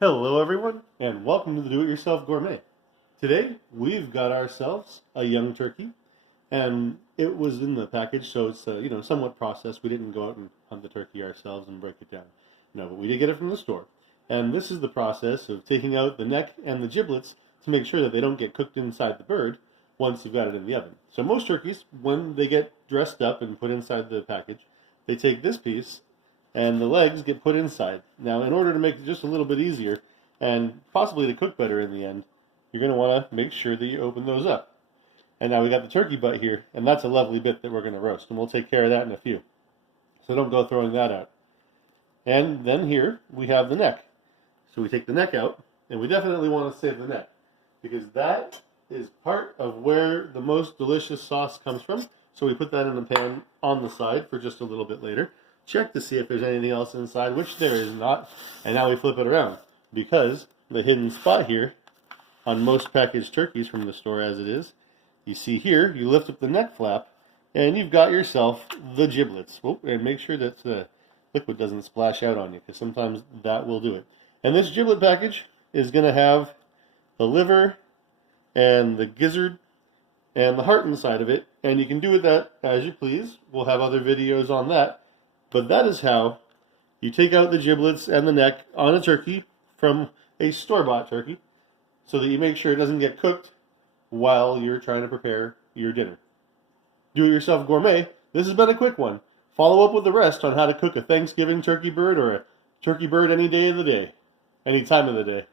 Hello everyone, and welcome to the Do-It-Yourself Gourmet. Today, we've got ourselves a young turkey, and it was in the package, so it's somewhat processed. We didn't go out and hunt the turkey ourselves and break it down. No, but we did get it from the store. And this is the process of taking out the neck and the giblets to make sure that they don't get cooked inside the bird once you've got it in the oven. So most turkeys, when they get dressed up and put inside the package, they take this piece and the legs get put inside. Now, in order to make it just a little bit easier, and possibly to cook better in the end, you're going to want to make sure that you open those up. And now we got the turkey butt here, and that's a lovely bit that we're going to roast, and we'll take care of that in a few. So don't go throwing that out. And then here, we have the neck. So we take the neck out, and we definitely want to save the neck, because that is part of where the most delicious sauce comes from. So we put that in the pan on the side for just a little bit later. Check to see if there's anything else inside, which there is not. And now we flip it around, because the hidden spot here on most packaged turkeys from the store as it is, you see here, you lift up the neck flap and you've got yourself the giblets. Oh, and make sure that the liquid doesn't splash out on you, because sometimes that will do it. And this giblet package is going to have the liver and the gizzard and the heart inside of it, and you can do with that as you please. We'll have other videos on that. But that is how you take out the giblets and the neck on a turkey from a store-bought turkey, so that you make sure it doesn't get cooked while you're trying to prepare your dinner. Do-it-yourself gourmet. This has been a quick one. Follow up with the rest on how to cook a Thanksgiving turkey bird or a turkey bird any day of the day, any time of the day.